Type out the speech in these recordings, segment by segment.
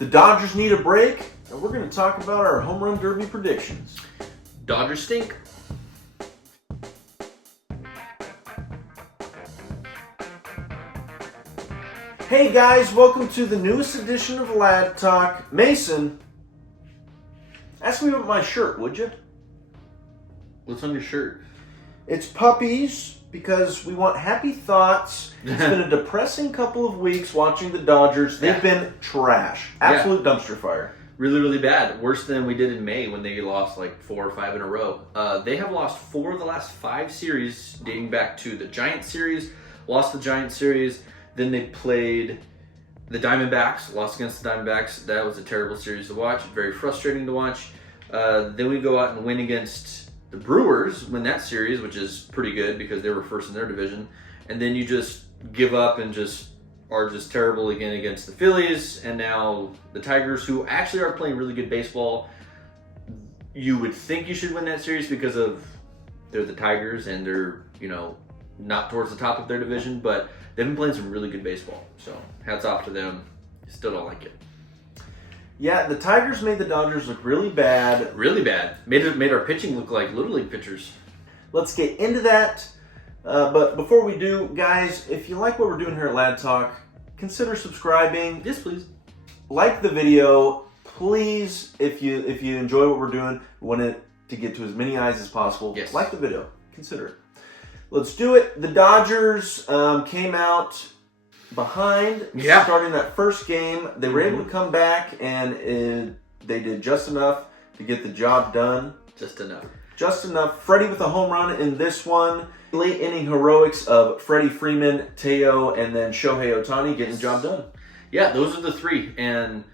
The Dodgers need a break, and we're going to talk about our home run derby predictions. Dodgers stink. Hey guys, welcome to the newest edition of Lad Talk. Mason, ask me about my shirt, would you? What's on your shirt? It's puppies because we want happy thoughts. It's been a depressing couple of weeks watching the Dodgers. They've been trash. Absolute dumpster fire. Really, really bad. Worse than we did in May when they lost like 4 or 5 in a row. They have lost 4 of the last 5 series, dating back to the Giants series. Lost the Giants series. Then they played the Diamondbacks. Lost against the Diamondbacks. That was a terrible series to watch. Very frustrating to watch. Then we go out and win against the Brewers, win that series, which is pretty good because they were first in their division. And then you just give up and just are just terrible again against the Phillies. And now the Tigers, who actually are playing really good baseball. You would think you should win that series because of they're the Tigers and they're, not towards the top of their division. But they've been playing some really good baseball. So hats off to them. Still don't like it. Yeah, the Tigers made the Dodgers look really bad. Really bad. Made our pitching look like Little League pitchers. Let's get into that. But before we do, guys, if you like what we're doing here at Lad Talk, consider subscribing. Yes, please. Like the video. Please, if you enjoy what we're doing, we want it to get to as many eyes as possible. Yes. Like the video. Consider it. Let's do it. The Dodgers came out behind starting that first game. They were able to come back, and they did just enough to get the job done. Just enough. Just enough. Freddie with a home run in this one. Late inning heroics of Freddie Freeman, Teo, and then Shohei Ohtani getting the job done. Yeah, those are the 3. And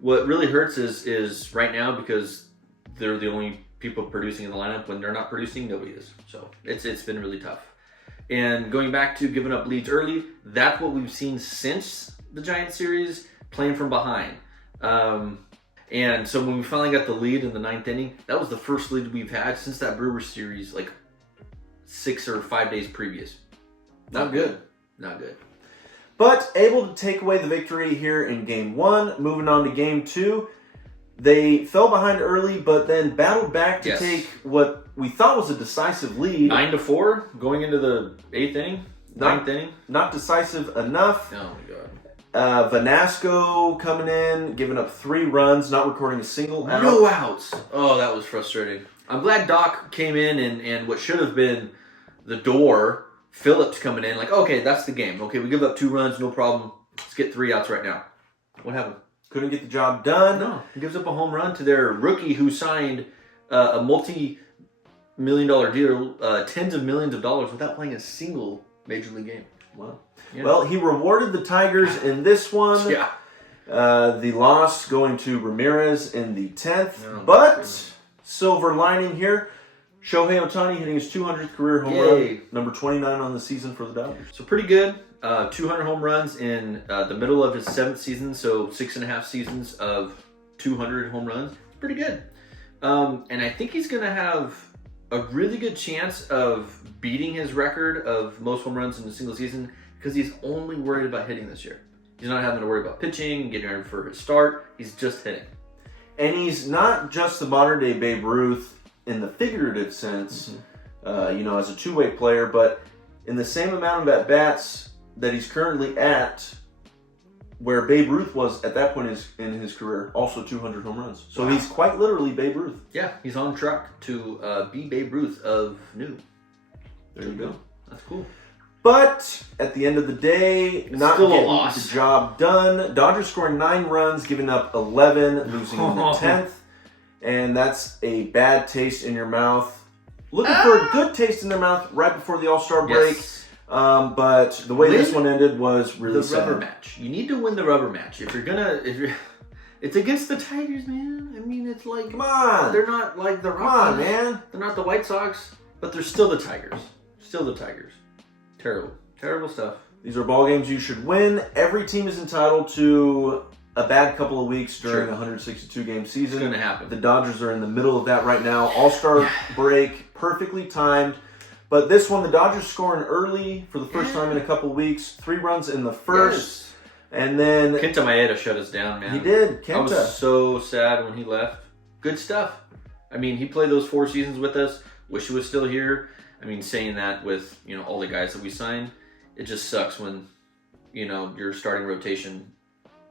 what really hurts is right now because they're the only people producing in the lineup. When they're not producing, nobody is. So it's been really tough. And going back to giving up leads early, that's what we've seen since the Giants series, playing from behind. And so when we finally got the lead in the 9th inning, that was the first lead we've had since that Brewers series, like 6 or 5 days previous. Not good. Not good. But able to take away the victory here in Game 1. Moving on to Game 2. They fell behind early, but then battled back to take what we thought was a decisive lead. 9-4 going into the 8th inning, 9th inning. Not decisive enough. Oh my God. Vanasco coming in, giving up 3 runs, not recording a single out. No outs. Oh, that was frustrating. I'm glad Doc came in and what should have been the door, Phillips coming in, like, okay, that's the game. Okay, we give up 2 runs, no problem. Let's get 3 outs right now. What happened? Couldn't get the job done. No, he gives up a home run to their rookie who signed a multi-million-dollar deal, tens of millions of dollars without playing a single major league game. Wow. Yeah. Well, he rewarded the Tigers in this one. Yeah. The loss going to Ramirez in the 10th. Oh, but silver lining here, Shohei Ohtani hitting his 200th career home run, number 29 on the season for the Dodgers. So pretty good. 200 home runs in the middle of his 7th season, so 6.5 seasons of 200 home runs. Pretty good. And I think he's going to have a really good chance of beating his record of most home runs in a single season because he's only worried about hitting this year. He's not having to worry about pitching, getting ready for his start. He's just hitting. And he's not just the modern-day Babe Ruth in the figurative sense, as a two-way player, but in the same amount of at-bats that he's currently at, where Babe Ruth was at that point in his career, also 200 home runs. So he's quite literally Babe Ruth. Yeah, he's on track to be Babe Ruth of new. There you go. That's cool. But at the end of the day, not still getting a loss. the job done. Dodgers scoring 9 runs, giving up 11, losing in the 10th. And that's a bad taste in your mouth. Looking for a good taste in their mouth right before the All-Star break. Yes. But the way this one ended was really sad. The rubber match. You need to win the rubber match. It's against the Tigers, man. I mean, it's like, come on, they're not like the Rockies. Come on, man. They're not the White Sox, but they're still the Tigers. Still the Tigers. Terrible stuff. These are ball games you should win. Every team is entitled to a bad couple of weeks during a 162-game season. It's going to happen. The Dodgers are in the middle of that right now. All-Star break, perfectly timed. But this one, the Dodgers scoring early for the first time in a couple of weeks. 3 runs in the first. And then Kenta Maeda shut us down, man. he did. Kenta. I was so sad when he left. Good stuff. I mean, he played those 4 seasons with us. Wish he was still here. I mean, saying that with, you know, all the guys that we signed, it just sucks when, you know, your starting rotation,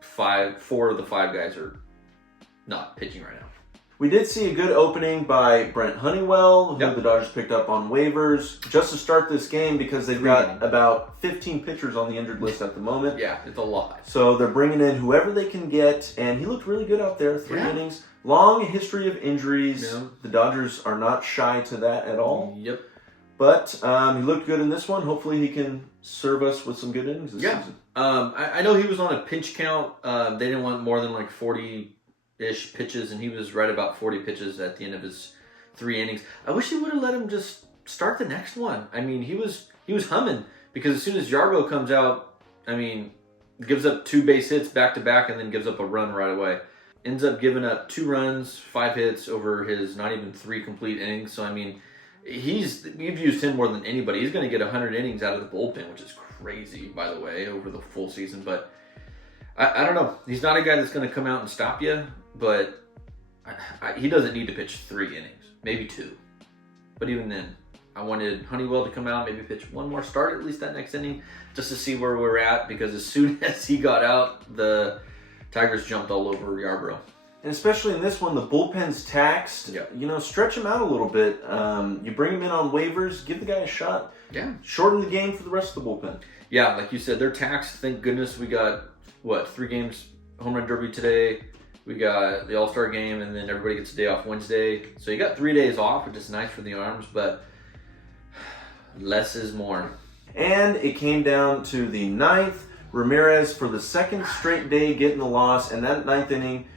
4 of the 5 guys are not pitching right now. We did see a good opening by Brent Honeywell, who the Dodgers picked up on waivers just to start this game because they've got about 15 pitchers on the injured list at the moment. Yeah, it's a lot. So they're bringing in whoever they can get, and he looked really good out there. 3 innings. Long history of injuries. Yeah. The Dodgers are not shy to that at all. Yep. But he looked good in this one. Hopefully he can serve us with some good innings this season. I know he was on a pitch count. They didn't want more than like 40-ish pitches, and he was right about 40 pitches at the end of his 3 innings. I wish he would have let him just start the next one. I mean, he was humming because as soon as Yarbo comes out, I mean, gives up 2 base hits back-to-back and then gives up a run right away. Ends up giving up 2 runs, 5 hits over his not even 3 complete innings. So, I mean, we've used him more than anybody. He's going to get 100 innings out of the bullpen, which is crazy, by the way, over the full season. But I don't know. He's not a guy that's going to come out and stop you, but he doesn't need to pitch 3 innings, maybe 2. But even then, I wanted Honeywell to come out, maybe pitch 1 more start at least that next inning, just to see where we're at, because as soon as he got out, the Tigers jumped all over Yarbrough. And especially in this one, the bullpen's taxed. Yep. You know, stretch him out a little bit. You bring him in on waivers, give the guy a shot. Yeah. Shorten the game for the rest of the bullpen. Yeah, like you said, they're taxed. Thank goodness we got, 3 games, home run derby today. We got the All-Star game, and then everybody gets a day off Wednesday. So you got 3 days off, which is nice for the arms, but less is more. And it came down to the 9th. Ramirez, for the 2nd straight day, getting the loss, and that 9th inning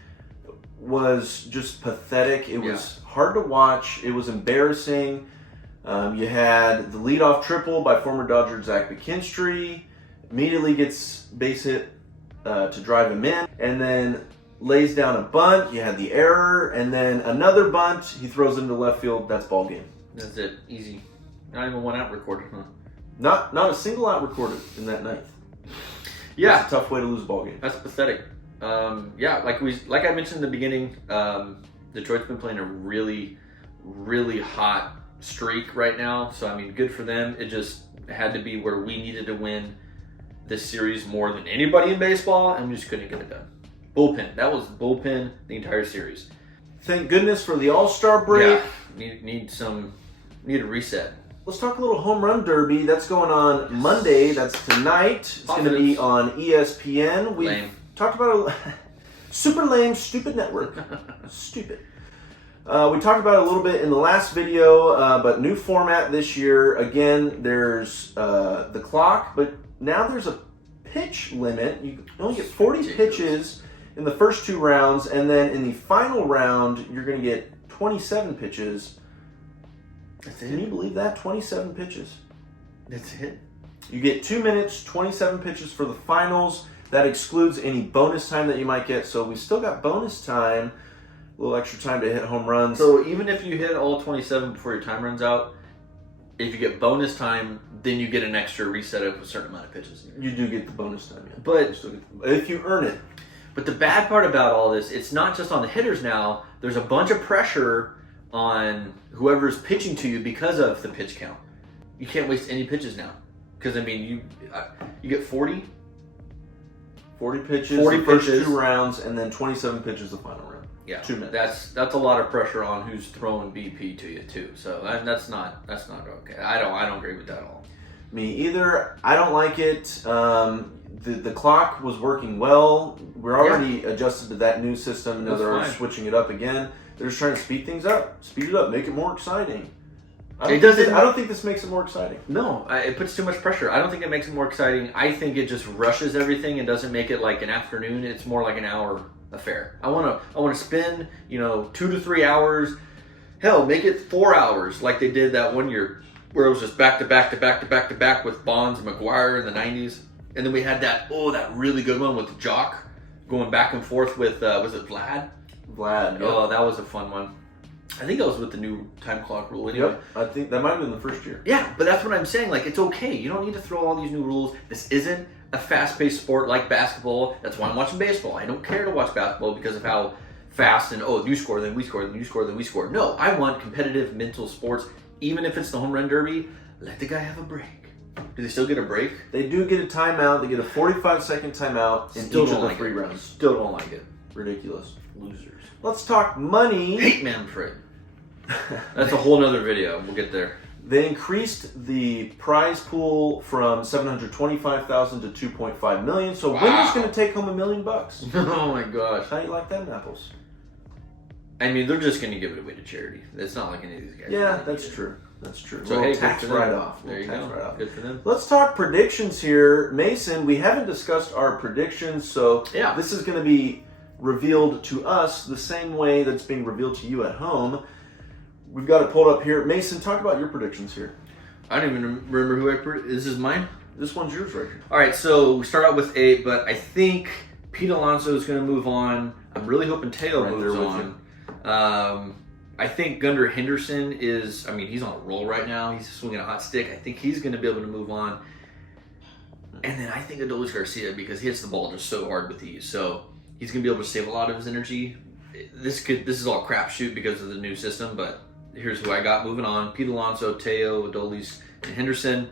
was just pathetic. It was hard to watch. It was embarrassing. You had the leadoff triple by former Dodger Zach McKinstry. Immediately gets base hit to drive him in, and then lays down a bunt. You had the error, and then another bunt. He throws into left field. That's ball game. That's it. Easy. Not even 1 out recorded, huh? Not a single out recorded in that 9th. Yeah, that's a tough way to lose a ball game. That's pathetic. Like I mentioned in the beginning, Detroit's been playing a really, really hot streak right now. So I mean, good for them. It just had to be where we needed to win this series more than anybody in baseball, and we just couldn't get it done. Bullpen. That was bullpen the entire series. Thank goodness for the All-Star break. Yeah, need a reset. Let's talk a little home run derby. That's going on Monday. That's tonight. It's going to be on ESPN. We talked about super lame, stupid network. Stupid. We talked about it a little bit in the last video, but new format this year. Again, there's the clock, but now there's a pitch limit. You only get 40 pitches in the first 2 rounds, and then in the final round, you're going to get 27 pitches. Can you believe that? 27 pitches. That's it. You get 2 minutes, 27 pitches for the finals. That excludes any bonus time that you might get. So we still got bonus time, a little extra time to hit home runs. So even if you hit all 27 before your time runs out, if you get bonus time, then you get an extra reset of a certain amount of pitches. You do get the bonus time, yeah. But if you earn it. But the bad part about all this, it's not just on the hitters now. There's a bunch of pressure on whoever's pitching to you because of the pitch count. You can't waste any pitches now. Because, I mean, you get 40 pitches the first 2 rounds, and then 27 pitches the final round. Yeah. 2 minutes. That's a lot of pressure on who's throwing BP to you, too. So that's not okay. I don't agree with that at all. Me either. I don't like it. The clock was working well. We're already adjusted to that new system. Now they're switching it up again. They're just trying to speed things up. Speed it up. Make it more exciting. I don't think this makes it more exciting. No, it puts too much pressure. I don't think it makes it more exciting. I think it just rushes everything and doesn't make it like an afternoon. It's more like an hour affair. I want to spend 2 to 3 hours. Hell, make it 4 hours like they did that one year where it was just back to back to back to back to back with Bonds and McGuire in the 90s. And then we had that really good one with Jock going back and forth with, was it Vlad? Vlad. Oh, that was a fun one. I think that was with the new time clock rule anyway. Yep, I think that might have been the first year. Yeah, but that's what I'm saying. Like, it's okay. You don't need to throw all these new rules. This isn't a fast-paced sport like basketball. That's why I'm watching baseball. I don't care to watch basketball because of how fast and, you score, then we score, then you score, then we score. No, I want competitive mental sports. Even if it's the home run derby, let the guy have a break. Do they still get a break? They do get a timeout. They get a 45-second timeout in each of the 3 rounds. Still don't like it. Ridiculous. Losers. Let's talk money. Hate Manfred. That's a whole nother video. We'll get there. They increased the prize pool from $725,000 to $2.5 million. So winner's going to take home $1 million. Oh my gosh. How do you like them apples? I mean, they're just going to give it away to charity. It's not like any of these guys. Yeah, that's true. That's true. So hey, tax write-off. There you go. Write-off. Good for them. Let's talk predictions here. Mason, we haven't discussed our predictions, so yeah. This is going to be revealed to us the same way that's being revealed to you at home. We've got it pulled up here. Mason, talk about your predictions here. I don't even remember who this is mine? This one's yours right here. All right, so we start out with 8, but I think Pete Alonso is going to move on. I'm really hoping Teo moves on. I think Gunnar Henderson is, he's on a roll right now. He's swinging a hot stick. I think he's going to be able to move on. And then I think Adolis Garcia, because he hits the ball just so hard with ease. So he's going to be able to save a lot of his energy. This is all crapshoot because of the new system, but here's who I got moving on. Pete Alonso, Teo, Adolis, and Henderson.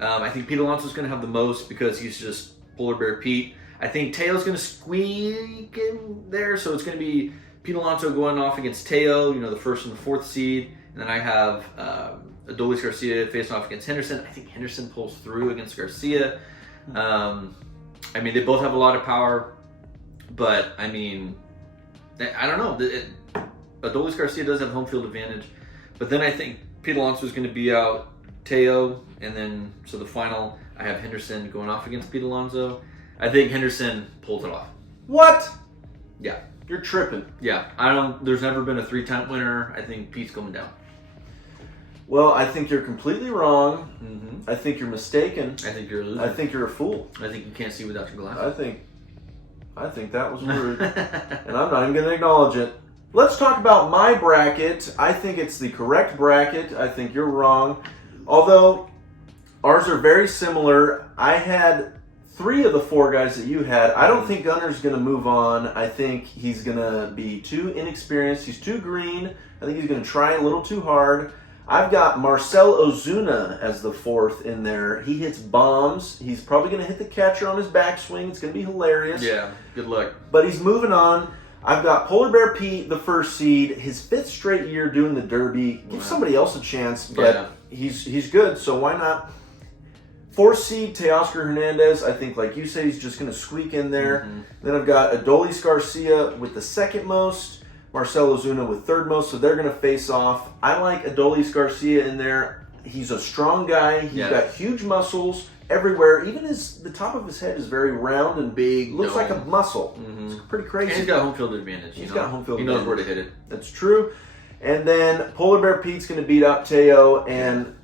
I think Pete Alonso's going to have the most because he's just Polar Bear Pete. I think Teo's going to squeak in there, so it's going to be Pete Alonso going off against Teo, the 1st and the 4th seed. And then I have Adolis Garcia facing off against Henderson. I think Henderson pulls through against Garcia. They both have a lot of power, but I don't know. Adolis Garcia does have home field advantage, but then I think Pete Alonso is going to be out Teo, and then so the final I have Henderson going off against Pete Alonso. I think Henderson pulls it off. What? Yeah. You're tripping. Yeah. There's never been a 3-time winner. I think Pete's going down. Well, I think you're completely wrong. Mm-hmm. I think you're mistaken. I think you're a loser. I think you're a fool. I think you can't see without your glasses. I think that was rude. And I'm not even going to acknowledge it. Let's talk about my bracket. I think it's the correct bracket. I think you're wrong. Although ours are very similar. I had 3 of the 4 guys that you had. I don't think Gunnar's going to move on. I think he's going to be too inexperienced. He's too green. I think he's going to try a little too hard. I've got Marcell Ozuna as the 4th in there. He hits bombs. He's probably going to hit the catcher on his backswing. It's going to be hilarious. Yeah, good luck. But he's moving on. I've got Polar Bear Pete, the 1st seed, his 5th straight year doing the Derby. Give somebody else a chance, but he's good, so why not? 4th seed, Teoscar Hernandez. I think, like you said, he's just going to squeak in there. Mm-hmm. Then I've got Adolis Garcia with the 2nd most, Marcell Ozuna with 3rd most, so they're going to face off. I like Adolis Garcia in there. He's a strong guy. He's got huge muscles everywhere. Even the top of his head is very round and big. Looks like a muscle. Mm-hmm. It's pretty crazy. And he's got home field advantage. He's got home field advantage. He knows where to hit it. That's true. And then Polar Bear Pete's going to beat out Teo. And,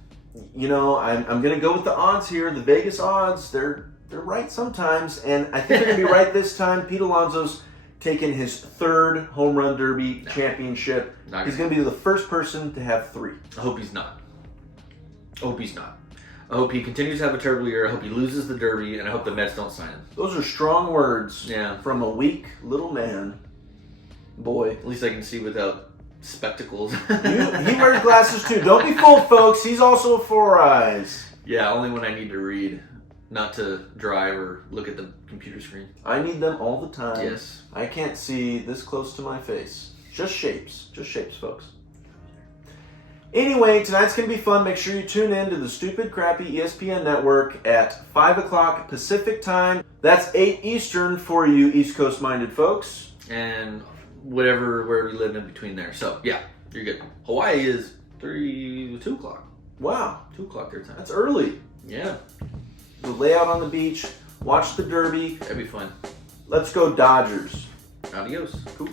I'm going to go with the odds here. The Vegas odds, they're right sometimes. And I think they're going to be right this time. Pete Alonso's taking his 3rd home run derby championship. He's going to be the first person to have 3. I hope he's not. I hope he continues to have a terrible year. I hope he loses the Derby, and I hope the Mets don't sign him. Those are strong words from a weak little man. Boy. At least I can see without spectacles. He wears glasses too. Don't be fooled, folks. He's also 4 eyes. Yeah, only when I need to read, not to drive or look at the computer screen. I need them all the time. Yes. I can't see this close to my face. Just shapes, folks. Anyway, tonight's going to be fun. Make sure you tune in to the stupid, crappy ESPN network at 5 o'clock Pacific time. That's 8 Eastern for you East Coast-minded folks. And wherever you live in between there. So, yeah, you're good. Hawaii is 2 o'clock. Wow. 2 o'clock their time. That's early. Yeah. We'll lay out on the beach, watch the Derby. That'd be fun. Let's go Dodgers. Adios. Cool.